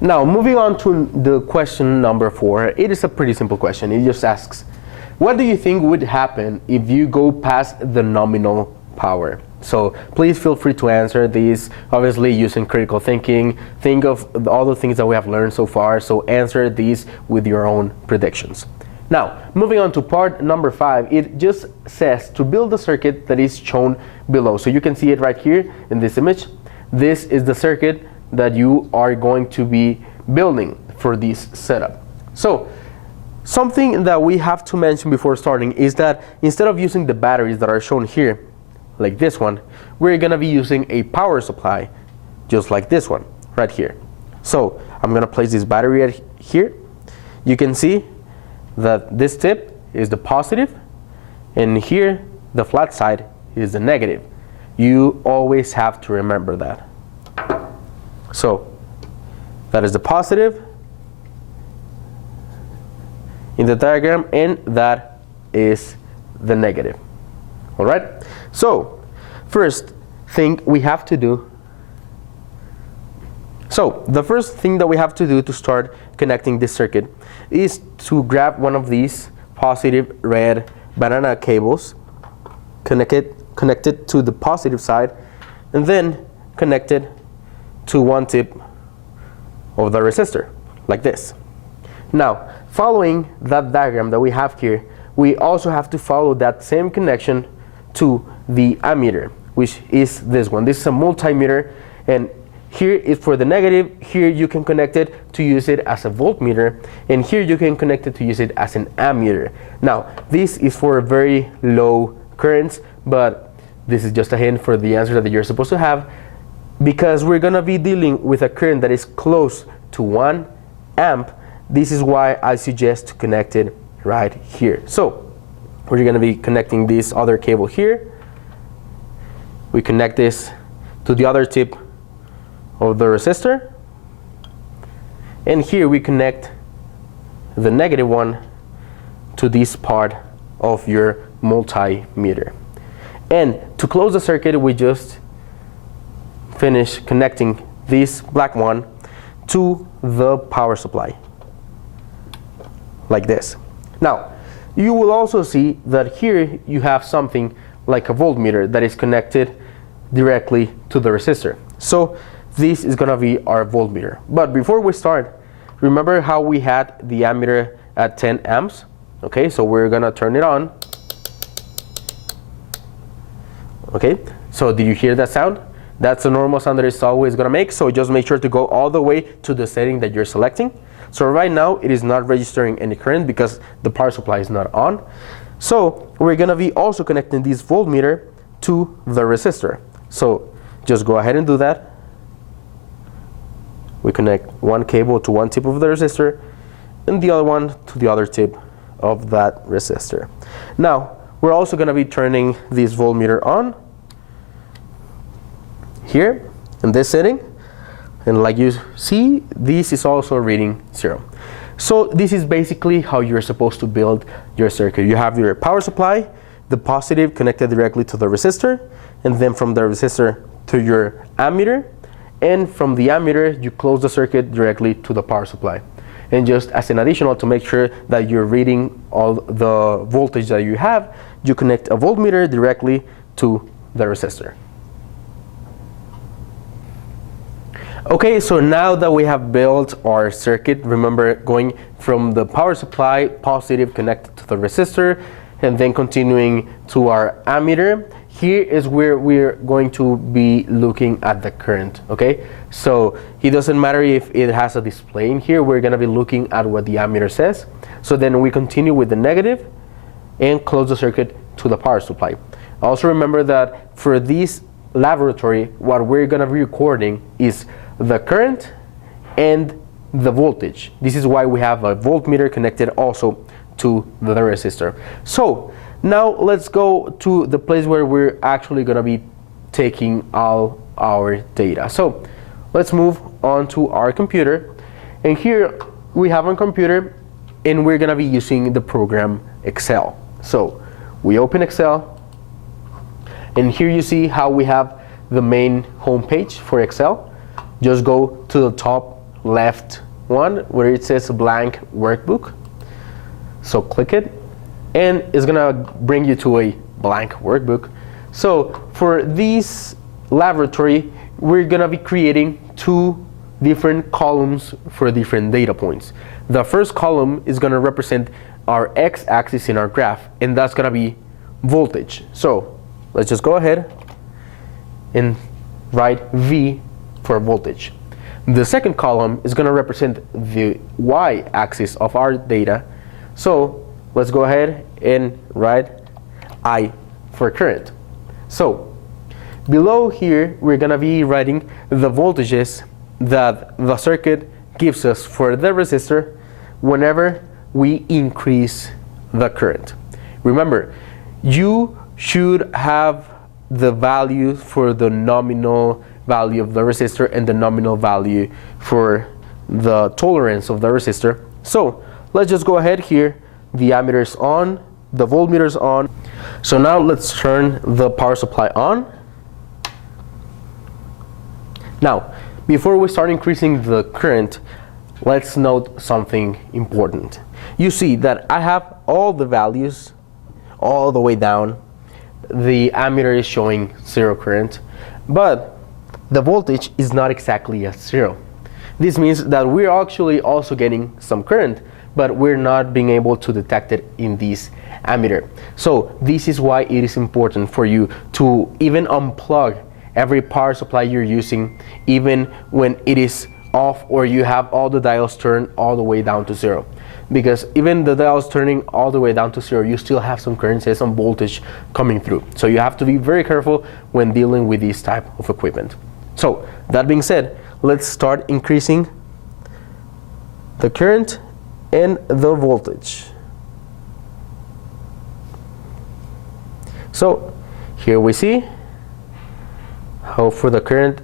Now, moving on to the question number 4, it is a pretty simple question. It just asks, what do you think would happen if you go past the nominal power? So please feel free to answer these, obviously using critical thinking. Think of all the things that we have learned so far, so answer these with your own predictions. Now, moving on to part number 5, it just says to build a circuit that is shown below. So you can see it right here in this image. This is the circuit that you are going to be building for this setup. So something that we have to mention before starting is that instead of using the batteries that are shown here, like this one, we're going to be using a power supply, just like this one, right here. So I'm going to place this battery right here. You can see that this tip is the positive, and here the flat side is the negative. You always have to remember that. So that is the positive in the diagram, and that is the negative. All right? So first thing we have to do, the first thing that we have to do to start connecting this circuit is to grab one of these positive red banana cables, connect it to the positive side, and then connect it to one tip of the resistor, like this. Now, following that diagram that we have here, we also have to follow that same connection to the ammeter, which is this one. This is a multimeter, and here is for the negative. Here you can connect it to use it as a voltmeter, and here you can connect it to use it as an ammeter. Now, this is for very low currents, but this is just a hint for the answer that you're supposed to have, because we're going to be dealing with a current that is close to 1 amp. This is why I suggest to connect it right here. So we're going to be connecting this other cable here. We connect this to the other tip of the resistor, and here we connect the negative one to this part of your multimeter. And to close the circuit, we just finish connecting this black one to the power supply, like this. Now, you will also see that here you have something like a voltmeter that is connected directly to the resistor. So this is going to be our voltmeter. But before we start, remember how we had the ammeter at 10 amps? Okay, so we're going to turn it on. Okay, so did you hear that sound? That's a normal sound that it's always going to make, so just make sure to go all the way to the setting that you're selecting. So right now it is not registering any current because the power supply is not on. So we're going to be also connecting this voltmeter to the resistor. So just go ahead and do that. We connect one cable to one tip of the resistor and the other one to the other tip of that resistor. Now we're also going to be turning this voltmeter on here in this setting, and like you see, this is also reading 0. So this is basically how you're supposed to build your circuit. You have your power supply, the positive connected directly to the resistor, and then from the resistor to your ammeter, and from the ammeter you close the circuit directly to the power supply. And just as an additional, to make sure that you're reading all the voltage that you have, you connect a voltmeter directly to the resistor. Okay, so now that we have built our circuit, remember going from the power supply, positive connected to the resistor, and then continuing to our ammeter. Here is where we're going to be looking at the current, okay? So it doesn't matter if it has a display in here, we're gonna be looking at what the ammeter says. So then we continue with the negative and close the circuit to the power supply. Also remember that for this laboratory, what we're gonna be recording is the current and the voltage. This is why we have a voltmeter connected also to the resistor. So now let's go to the place where we're actually going to be taking all our data. So let's move on to our computer, and here we have a computer and we're going to be using the program Excel. So we open Excel, and here you see how we have the main home page for Excel. Just go to the top left one where it says blank workbook. So click it, and it's gonna bring you to a blank workbook. So for this laboratory, we're gonna be creating two different columns for different data points. The first column is gonna represent our x-axis in our graph, and that's gonna be voltage. So let's just go ahead and write V for voltage. The second column is gonna represent the y-axis of our data. So let's go ahead and write I for current. So below here, we're gonna be writing the voltages that the circuit gives us for the resistor whenever we increase the current. Remember, you should have the value for the nominal value of the resistor and the nominal value for the tolerance of the resistor. So let's just go ahead here. The ammeter is on, the voltmeter is on. So now let's turn the power supply on. Now, before we start increasing the current, let's note something important. You see that I have all the values all the way down. The ammeter is showing 0 current, but the voltage is not exactly at 0. This means that we're actually also getting some current, but we're not being able to detect it in this ammeter. So this is why it is important for you to even unplug every power supply you're using, even when it is off or you have all the dials turned all the way down to 0. Because even the dials turning all the way down to 0, you still have some current, some voltage coming through. So you have to be very careful when dealing with this type of equipment. So that being said, let's start increasing the current and the voltage. So here we see how for the current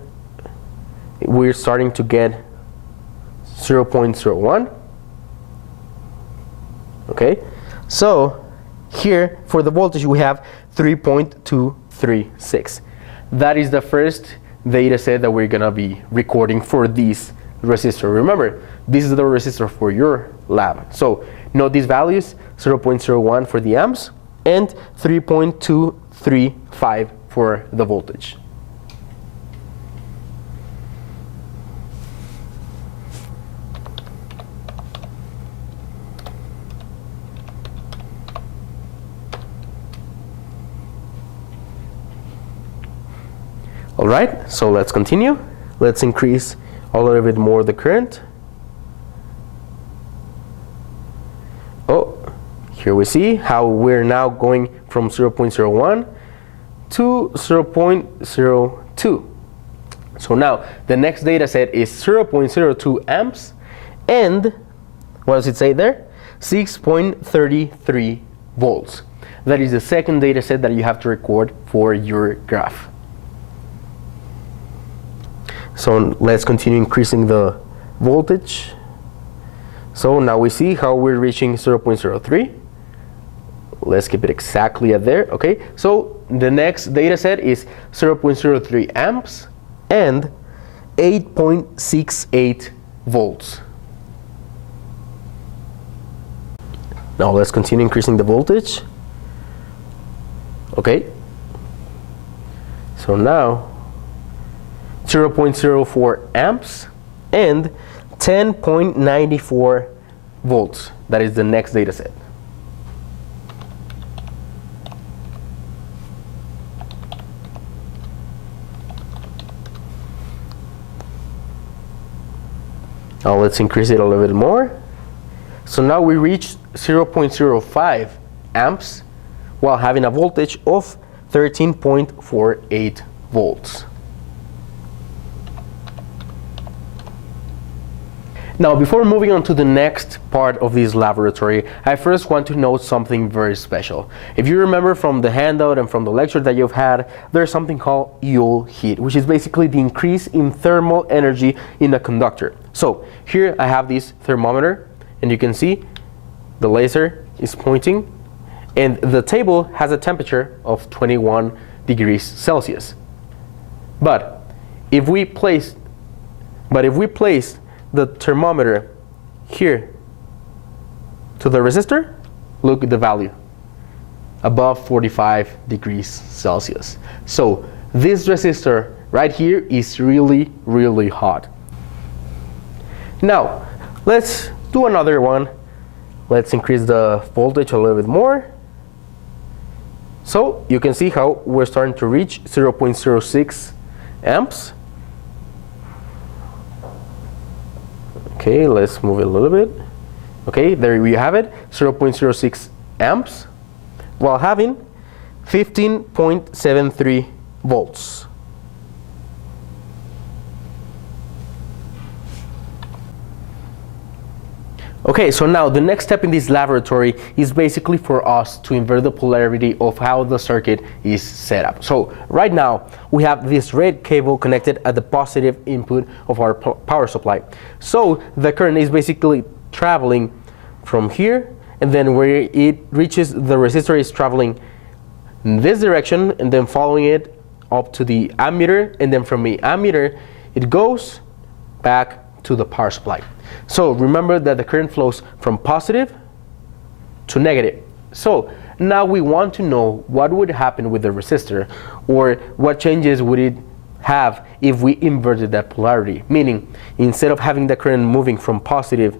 we're starting to get 0.01. Okay, so here for the voltage we have 3.236. That is the first data set that we're gonna be recording for this resistor. Remember, this is the resistor for your lab. So note these values: 0.01 for the amps and 3.235 for the voltage. All right, so let's continue. Let's increase a little bit more the current. Oh, here we see how we're now going from 0.01 to 0.02. So now the next data set is 0.02 amps and what does it say there? 6.33 volts. That is the second data set that you have to record for your graph. So let's continue increasing the voltage. So now we see how we're reaching 0.03. Let's keep it exactly at there. Okay, so the next data set is 0.03 amps and 8.68 volts. Now let's continue increasing the voltage. Okay, so now 0.04 amps and 10.94 volts. That is the next data set. Now let's increase it a little bit more. So now we reach 0.05 amps while having a voltage of 13.48 volts. Now, before moving on to the next part of this laboratory, I first want to note something very special. If you remember from the handout and from the lecture that you've had, there's something called Joule heat, which is basically the increase in thermal energy in a conductor. So here I have this thermometer, and you can see the laser is pointing, and the table has a temperature of 21 degrees Celsius. But if we place the thermometer here to the resistor, look at the value, above 45 degrees Celsius. So this resistor right here is really, really hot. Now, let's do another one. Let's increase the voltage a little bit more. So you can see how we're starting to reach 0.06 amps. Okay, let's move it a little bit. Okay, there we have it, 0.06 amps, while having 15.73 volts. Okay, so now the next step in this laboratory is basically for us to invert the polarity of how the circuit is set up. So right now we have this red cable connected at the positive input of our power supply. So the current is basically traveling from here, and then where it reaches the resistor is traveling in this direction, and then following it up to the ammeter, and then from the ammeter it goes back to the power supply. So remember that the current flows from positive to negative. So now we want to know what would happen with the resistor, or what changes would it have if we inverted that polarity. Meaning, instead of having the current moving from positive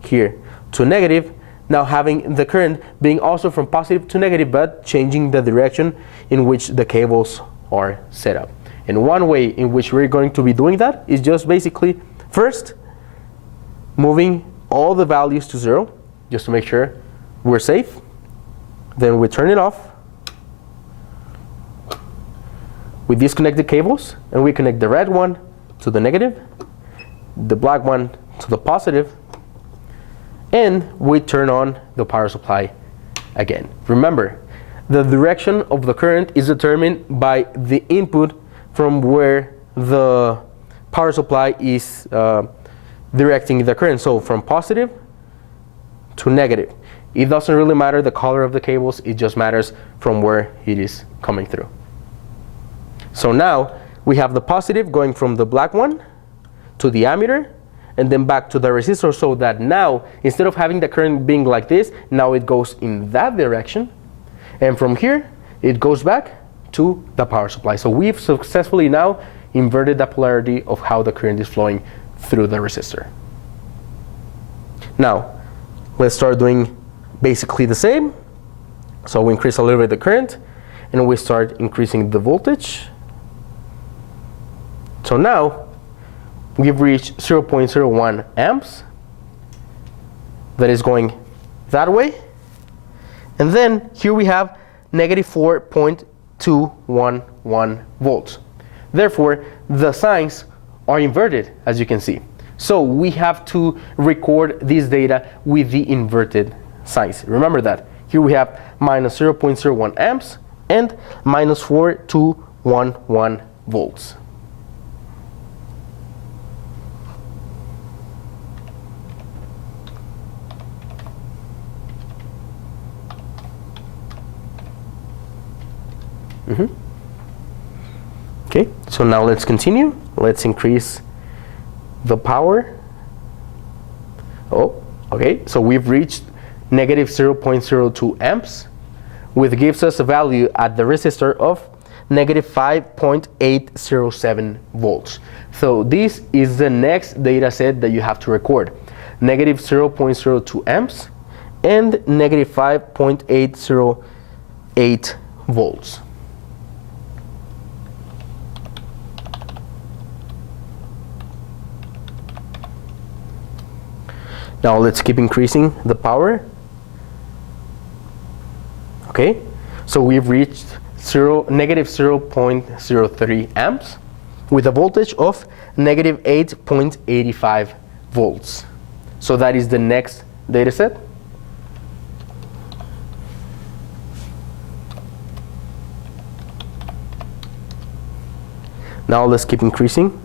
here to negative, now having the current being also from positive to negative, but changing the direction in which the cables are set up. And one way in which we're going to be doing that is just basically first moving all the values to 0, just to make sure we're safe. Then we turn it off. We disconnect the cables, and we connect the red one to the negative, the black one to the positive, and we turn on the power supply again. Remember, the direction of the current is determined by the input from where the power supply is directing the current. So from positive to negative. It doesn't really matter the color of the cables, it just matters from where it is coming through. So now we have the positive going from the black one to the ammeter, and then back to the resistor, so that now instead of having the current being like this, now it goes in that direction, and from here it goes back to the power supply. So we've successfully now inverted the polarity of how the current is flowing through the resistor. Now let's start doing basically the same. So we increase a little bit the current, and we start increasing the voltage. So now we've reached 0.01 amps. That is going that way. And then here we have negative 4.211 volts. Therefore, the signs are inverted, as you can see. So we have to record this data with the inverted signs. Remember that. Here we have minus 0.01 amps and minus 4.211 volts. Okay, so now let's continue. Let's increase the power. Oh, okay, so we've reached negative 0.02 amps, which gives us a value at the resistor of negative 5.807 volts. So this is the next data set that you have to record. Negative 0.02 amps and negative 5.808 volts. Now let's keep increasing the power. Okay, so we've reached negative 0.03 amps with a voltage of negative 8.85 volts. So that is the next data set. Now let's keep increasing.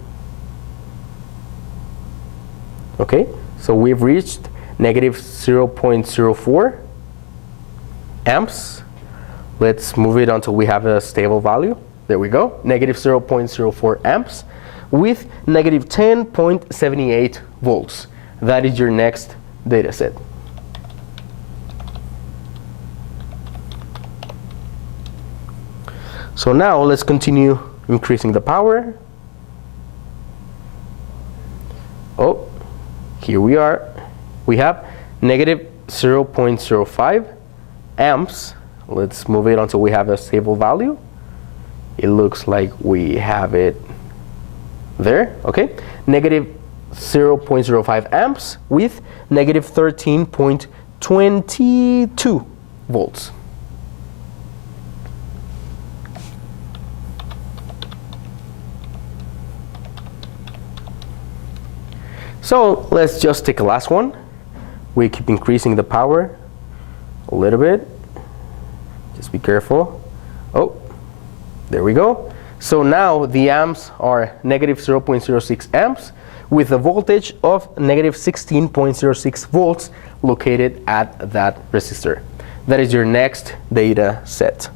Okay, so we've reached negative 0.04 amps. Let's move it until we have a stable value. There we go, negative 0.04 amps with negative 10.78 volts. That is your next data set. So now let's continue increasing the power. Oh, here we are. We have negative 0.05 amps. Let's move it until we have a stable value. It looks like we have it there. Okay, negative 0.05 amps with negative 13.22 volts. So let's just take a last one. We keep increasing the power a little bit. Just be careful. Oh, there we go. So now the amps are negative 0.06 amps with a voltage of negative 16.06 volts located at that resistor. That is your next data set.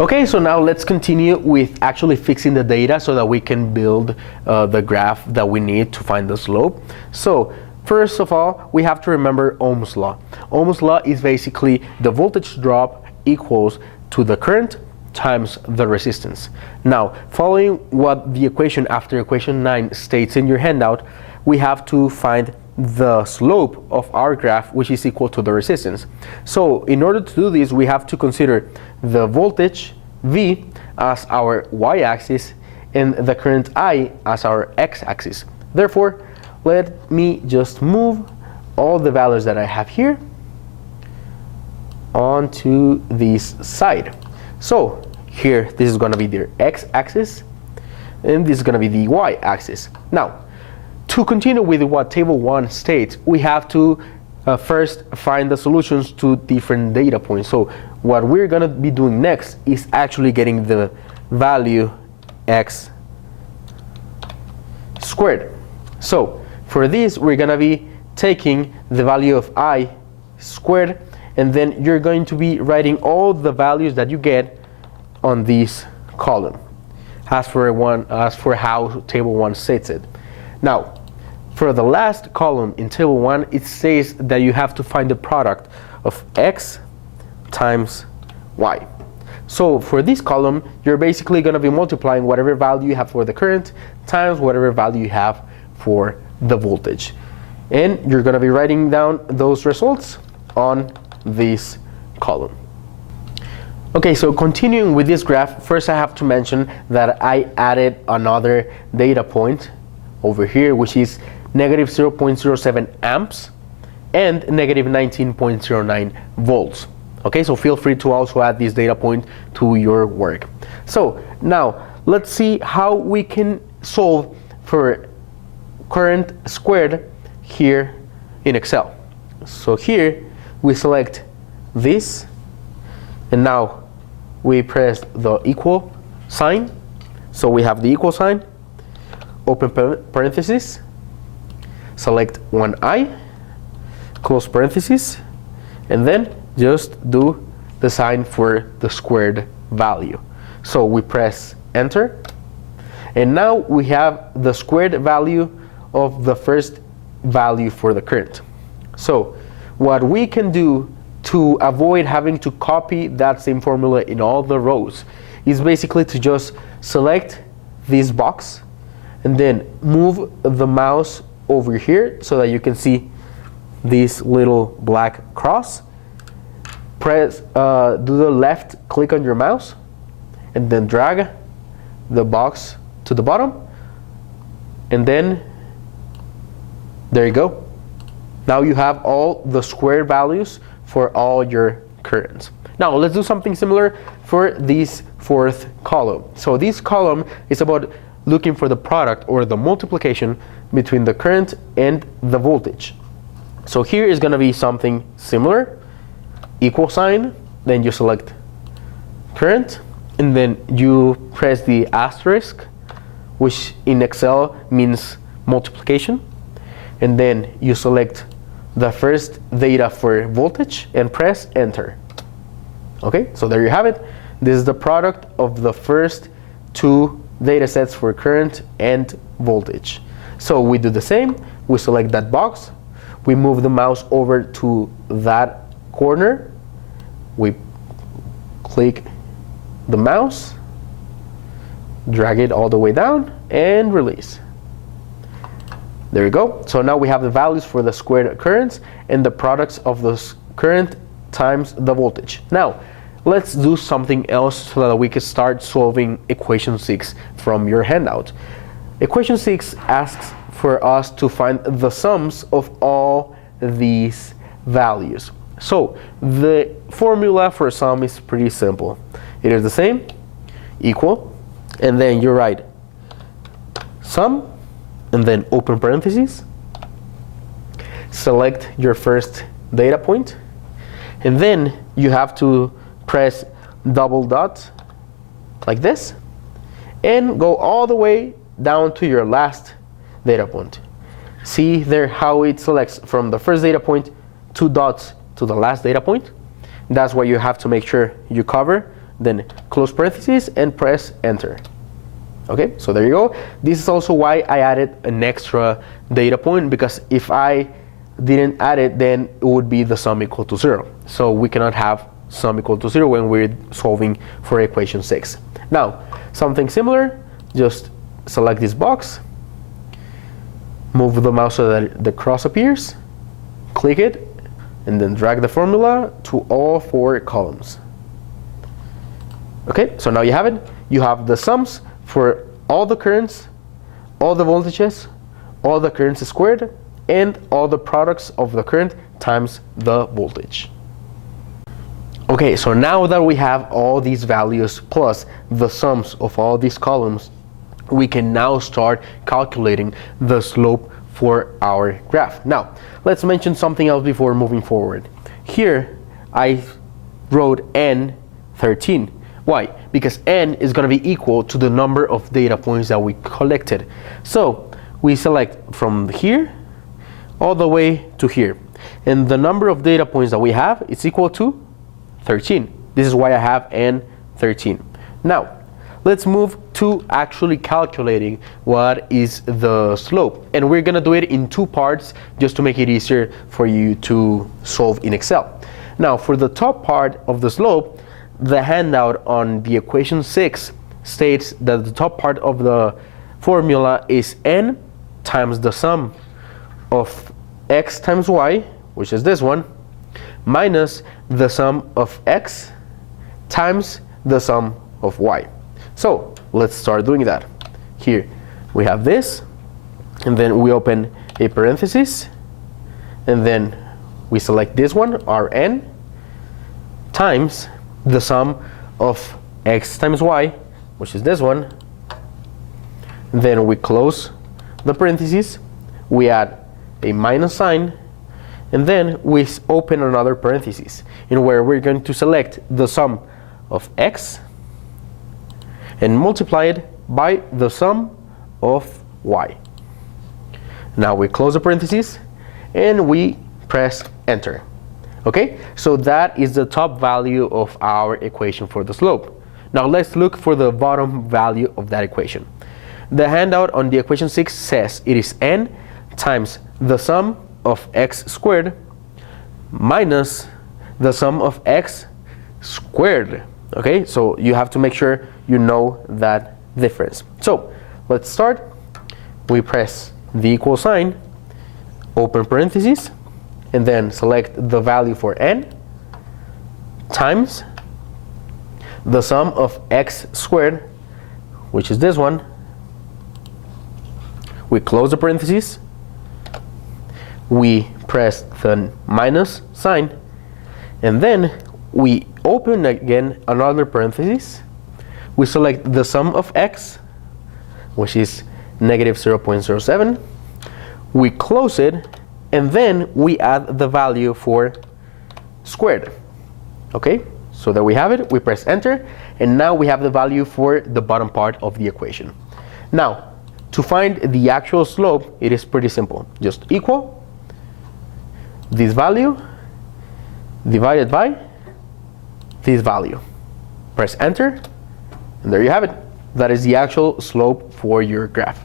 Okay, so now let's continue with actually fixing the data so that we can build the graph that we need to find the slope. So first of all, we have to remember Ohm's law. Ohm's law is basically the voltage drop equals to the current times the resistance. Now, following what the equation after equation 9 states in your handout, we have to find the slope of our graph, which is equal to the resistance. So in order to do this, we have to consider the voltage V as our y-axis and the current I as our x-axis. Therefore, let me just move all the values that I have here onto this side. So here, this is going to be the x-axis, and this is going to be the y-axis. Now, to continue with what table 1 states, we have to first find the solutions to different data points. So what we're going to be doing next is actually getting the value x squared. So for this, we're going to be taking the value of I squared, and then you're going to be writing all the values that you get on this column as for how table 1 states it. Now, for the last column in table 1, it says that you have to find the product of x times y. So for this column, you're basically going to be multiplying whatever value you have for the current times whatever value you have for the voltage. And you're going to be writing down those results on this column. Okay, so continuing with this graph, first I have to mention that I added another data point over here, which is negative 0.07 amps and negative 19.09 volts. Okay, so feel free to also add this data point to your work. So now let's see how we can solve for current squared here in Excel. So here we select this, and now we press the equal sign. So we have the equal sign, open parenthesis, select 1i, close parenthesis, and then just do the sign for the squared value. So we press enter, and now we have the squared value of the first value for the current. So what we can do to avoid having to copy that same formula in all the rows is basically to just select this box and then move the mouse over here so that you can see this little black cross. Press, do the left click on your mouse and then drag the box to the bottom, and then there you go. Now you have all the squared values for all your currents. Now let's do something similar for this fourth column. So this column is about looking for the product or the multiplication between the current and the voltage. So here is going to be something similar. Equal sign, then you select current, and then you press the asterisk, which in Excel means multiplication, and then you select the first data for voltage and press enter. Okay, so there you have it. This is the product of the first two data sets for current and voltage. So we do the same. We select that box. We move the mouse over to that corner. We click the mouse, drag it all the way down, and release. There you go. So now we have the values for the squared currents and the products of the current times the voltage. Now, let's do something else so that we can start solving equation 6 from your handout. Equation 6 asks for us to find the sums of all these values. So the formula for sum is pretty simple. It is the same, equal, and then you write sum, and then open parentheses, select your first data point, and then you have to press double dot like this and go all the way down to your last data point. See there how it selects from the first data point 2 dots to the last data point? That's what you have to make sure you cover. Then close parentheses and press enter. Okay, so there you go. This is also why I added an extra data point, because if I didn't add it, then it would be the sum equal to 0. So we cannot have sum equal to 0 when we're solving for equation 6. Now, something similar, just select this box, move the mouse so that the cross appears, click it, and then drag the formula to all 4 columns. Okay, so now you have it. You have the sums for all the currents, all the voltages, all the currents squared, and all the products of the current times the voltage. Okay, so now that we have all these values plus the sums of all these columns, we can now start calculating the slope for our graph. Now, let's mention something else before moving forward. Here, I wrote n13. Why? Because n is going to be equal to the number of data points that we collected. So we select from here all the way to here. And the number of data points that we have is equal to 13. This is why I have n13. Now, let's move to actually calculating what is the slope. And we're going to do it in 2 parts just to make it easier for you to solve in Excel. Now, for the top part of the slope, the handout on the equation 6 states that the top part of the formula is n times the sum of x times y, which is this one, minus the sum of x times the sum of y. So let's start doing that. Here we have this, and then we open a parenthesis, and then we select this one, Rn, times the sum of x times y, which is this one. Then we close the parentheses, we add a minus sign, and then we open another parenthesis in where we're going to select the sum of x and multiply it by the sum of y. Now we close the parentheses and we press enter. Okay, so that is the top value of our equation for the slope. Now let's look for the bottom value of that equation. The handout on the equation 6 says it is n times the sum of x squared minus the sum of x squared. Okay, so you have to make sure you know that difference. So let's start. We press the equal sign, open parentheses, and then select the value for n times the sum of x squared, which is this one. We close the parentheses, we press the minus sign, and then we open again another parenthesis. We select the sum of x, which is negative 0.07. We close it, and then we add the value for squared. Okay, so there we have it. We press enter, and now we have the value for the bottom part of the equation. Now, to find the actual slope, it is pretty simple. Just equal this value divided by this value. Press enter, and there you have it. That is the actual slope for your graph.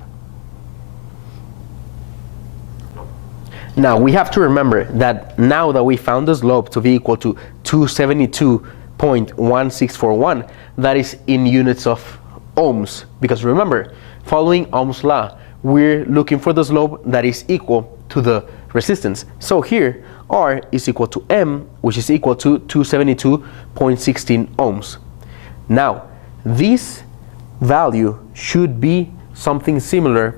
Now we have to remember that now that we found the slope to be equal to 272.1641, that is in units of ohms, because remember, following Ohm's law, we're looking for the slope that is equal to the resistance. So here R is equal to M, which is equal to 272.16 ohms. Now this value should be something similar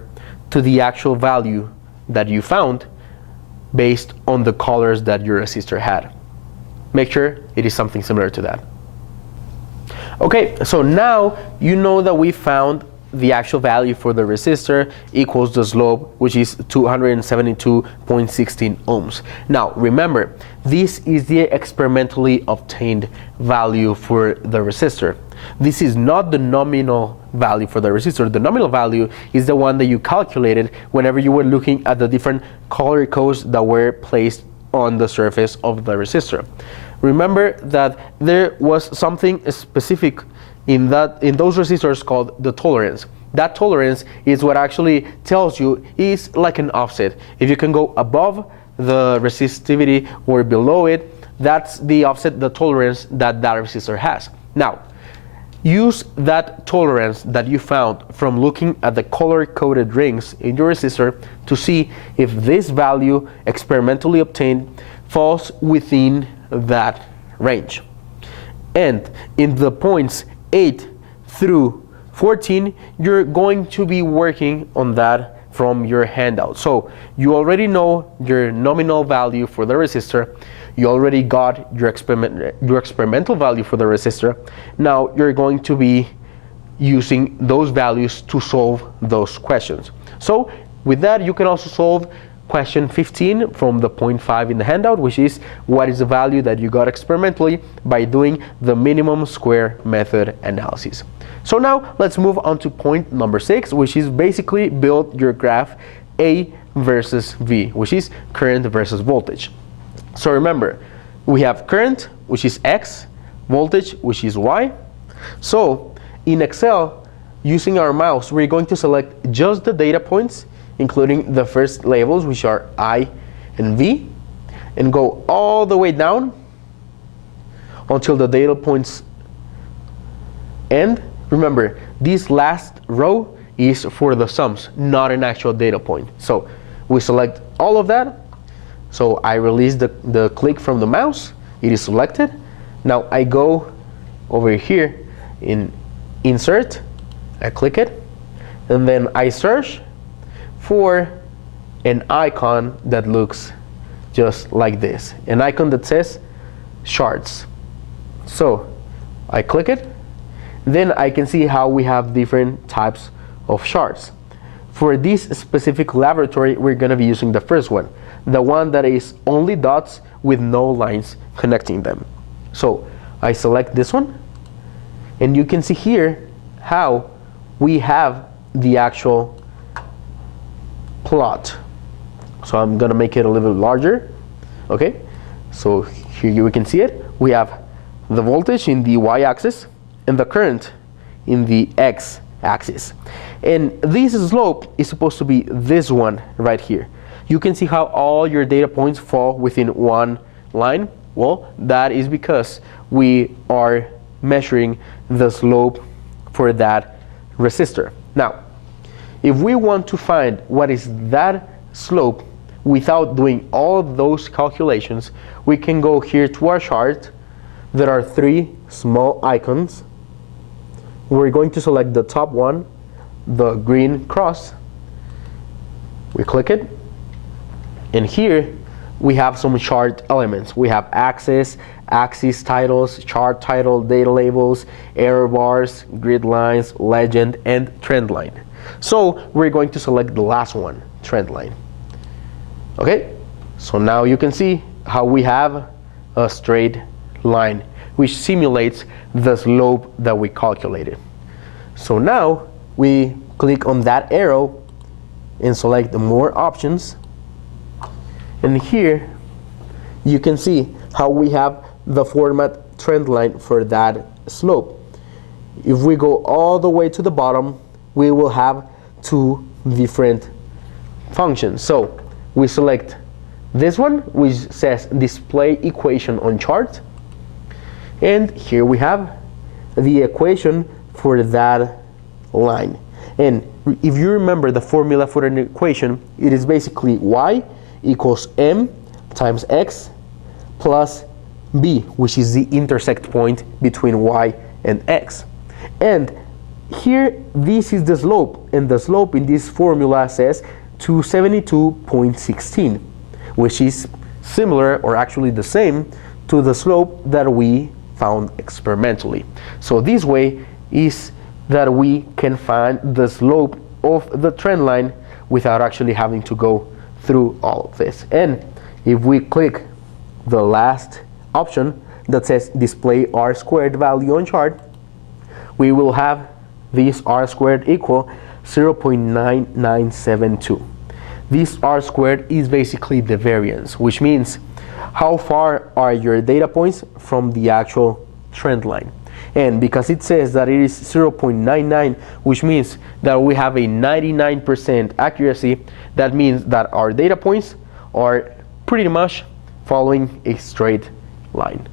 to the actual value that you found based on the colors that your resistor had. Make sure it is something similar to that. Okay, so now you know that we found the actual value for the resistor equals the slope, which is 272.16 ohms. Now remember, this is the experimentally obtained value for the resistor. This is not the nominal value for the resistor. The nominal value is the one that you calculated whenever you were looking at the different color codes that were placed on the surface of the resistor. Remember that there was something specific in those resistors called the tolerance. That tolerance is what actually tells you is like an offset. If you can go above the resistivity or below it, that's the offset, the tolerance that resistor has. Now, use that tolerance that you found from looking at the color-coded rings in your resistor to see if this value experimentally obtained falls within that range. And in the points 8 through 14, you're going to be working on that from your handout. So you already know your nominal value for the resistor. You already got your experimental value for the resistor. Now you're going to be using those values to solve those questions. So with that, you can also solve question 15 from the point 5 in the handout, which is what is the value that you got experimentally by doing the minimum square method analysis. So now let's move on to point number 6, which is basically build your graph A versus V, which is current versus voltage. So remember, we have current, which is X, voltage, which is Y. So in Excel, using our mouse, we're going to select just the data points, including the first labels, which are I and V, and go all the way down until the data points end. Remember, this last row is for the sums, not an actual data point. So we select all of that. So I release the click from the mouse. It is selected. Now I go over here in Insert. I click it. And then I search for an icon that looks just like this. An icon that says charts. So I click it. Then I can see how we have different types of charts. For this specific laboratory, we're going to be using the first one, the one that is only dots with no lines connecting them. So I select this one, and you can see here how we have the actual plot. So I'm going to make it a little bit larger. Okay, so here we can see it. We have the voltage in the y-axis and the current in the x-axis. And this slope is supposed to be this one right here. You can see how all your data points fall within one line. Well, that is because we are measuring the slope for that resistor. Now, if we want to find what is that slope without doing all of those calculations, we can go here to our chart. There are 3 small icons. We're going to select the top one, the green cross. We click it. And here we have some chart elements. We have axis titles, chart title, data labels, error bars, grid lines, legend, and trend line. So we're going to select the last one, trend line. Okay, so now you can see how we have a straight line, which simulates the slope that we calculated. So now we click on that arrow and select the more options. And here you can see how we have the format trend line for that slope. If we go all the way to the bottom, we will have two different functions. So we select this one, which says display equation on chart, and here we have the equation for that line. And if you remember the formula for an equation, it is basically y equals m times x plus b, which is the intersect point between y and x. And here, this is the slope, and the slope in this formula says 272.16, which is similar, or actually the same, to the slope that we found experimentally. So this way is that we can find the slope of the trend line without actually having to go through all of this. And if we click the last option that says display r squared value on chart, we will have this r squared equal 0.9972. This r squared is basically the variance, which means how far are your data points from the actual trend line. And because it says that it is 0.99, which means that we have a 99% accuracy, that means that our data points are pretty much following a straight line.